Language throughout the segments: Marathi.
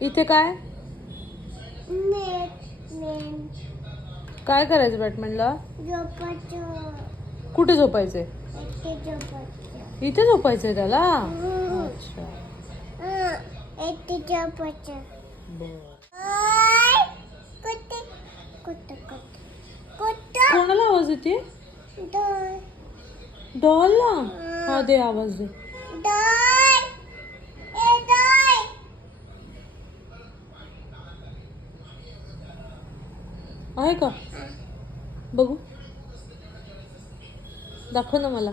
इथे काय काय करायचं बॅटमॅनला? कुठे झोपायचंय? इथे झोपायचंय त्याला? अच्छा कोणाला आवाज येते? डॉलला? हा दे आवाज दे. आहे का बघू, दाखव ना मला.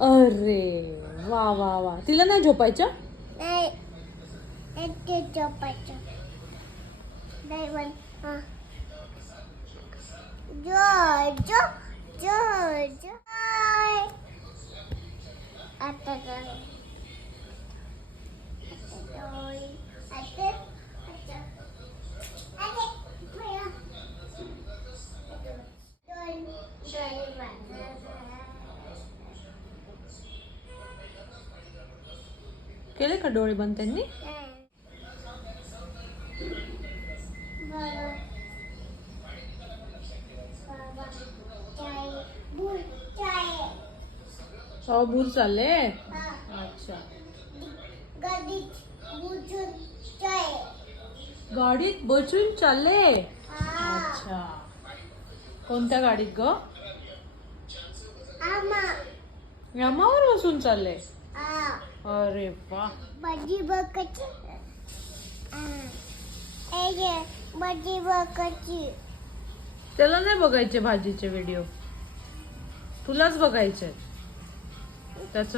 अरे वा वा वा, तिला नाही झोपायचं? केले का डोळे बंद त्यांनी? भूल चालले. अच्छा, गाडीत बसून चालले. अच्छा, कोणत्या गाडीत ग? यामावर बसून चालले. अरे वा, भाजी बघायची. भाजी बघायची. त्याला नाही बघायचे भाजीचे व्हिडिओ, तुलाच बघायचे त्याचं